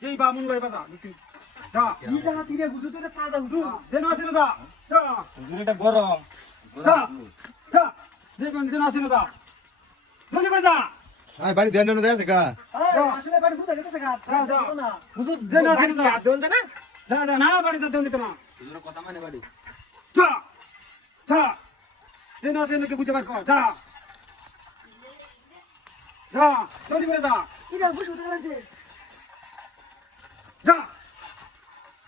이자 이자 뒤에 우수들 다자 우수 내놔세요 자자 우수를 다 걸어 자자 내면 내놔세요 자 어디 걸자 아 빨리 내놓는다 해서가 아에 빨리 굳어 이렇게 해가 자자 우수 내놔세요 자 던져나 자자 나 빨리 다 던져나 우수로 꼬다만 해 빨리 자자 내놔세요 게 굳어 말고 자 2, 자, 저리 그러 이리 와, 무슨 소리 지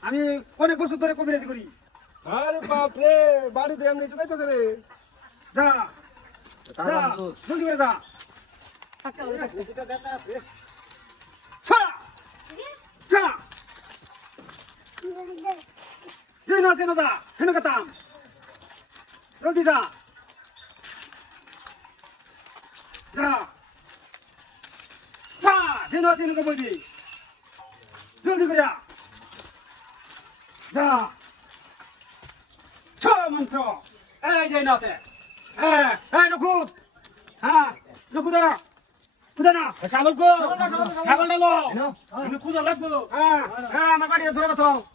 아니, 오늘 무슨 노래 꾸비네지 그리? 아니, 밥, 에래리이 대학 내지, 나이 그래. 자, tá, ja. okay. 자, 누구 그래, 자. 자, 자. 자, 자. 자, 자. 자, 자. 자, 자. 자, 자. 자, 자. 자, 자. 자, 자. 자, 자. 자, 자. 자, 자. 자, 자. 자, 자. 자, 자. 자, 자. 자, 자, 자, 처음은 저, 에, 이제 나세. 에, 에, 놓고, 아, 놓고 다라. 부자나. 잡을 거. 잡을 거. 놓고 다라. 아, 아, 나가리가 돌아갔어.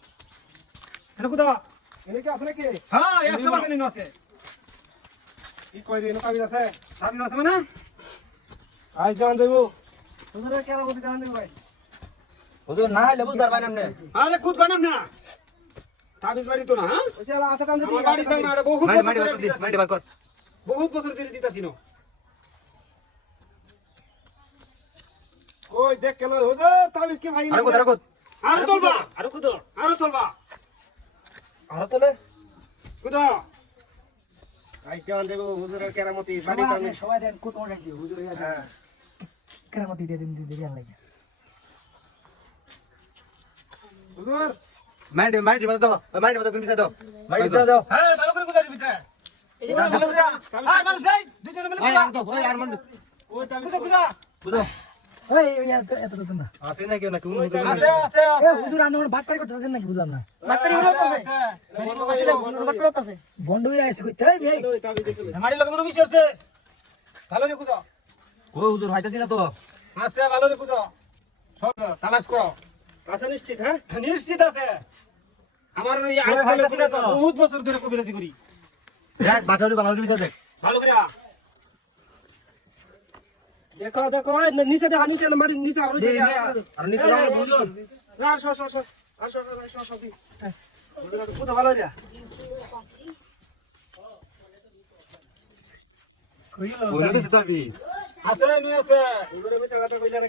놓고 다. 이렇게 와서 이렇게. 아, 약속을 하니 나세. 이거 이리 놓고 다세. 잡이 다세면, 아, 이제 안 되고. 저 사람 깨라고 되지 않는 거 같지. 어디 나 할려 보다 봐 남네. 아, 내 곧가 남네. তাবিজ মারি তো না চলো আসা কাম দিয়ে বাড়ি সামনে বহুত বছর বহুত বছর ধরে দিতাছি কই দেখ কেন হই তো তাবিজ কি ভাই আরে কত আরে আরে তোলবা আরে কত আরে তোলবা আরে তোলে কত আই কেমন দেব হুজুরের কেরামতি বাড়ি তো সবাই দেন কত ওঠাইছি হুজুর হ্যাঁ কেরামতি দিয়ে দিন দিয়ে দিয়ে আল্লাহ হুজুর মাইন্ডে মাইন্ডে মাতো মাইন্ডে মাতো কুনিসা দো মাইন্ডে দো হ্যাঁ ভালো করে গুজারি ভিতরে এই মানুষ দেই আছে নিশ্চিত হ্যাঁ নিশ্চিত আছে আমার এই বহুত বছর ধরে কবিরাজি করি দেখ বাটাড়ি ভালো দিতে দেখ ভালো করে দেখো দেখো নিচে নিচে নিচে আর নিচে আর আর সব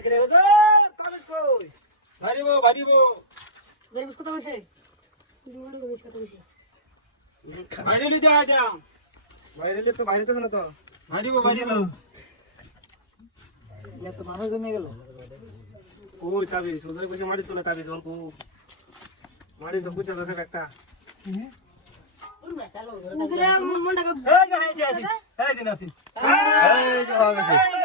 সব আছে আছে भारी वो भारी वो गरीब उसको तो वैसे दीवाने को इसका तो वैसे भारी ले जा जा भारी ले तो भारी तो सुना तो भारी वो भारी लो ये तुम्हारा जमीन का लो ओ ताबी सुधर कुछ मारी तो ले ताबी जोर को मारी तो कुछ ऐसा करता उधर मुंडा का है जी है जी है जी ना सिंह है जी भागा सिंह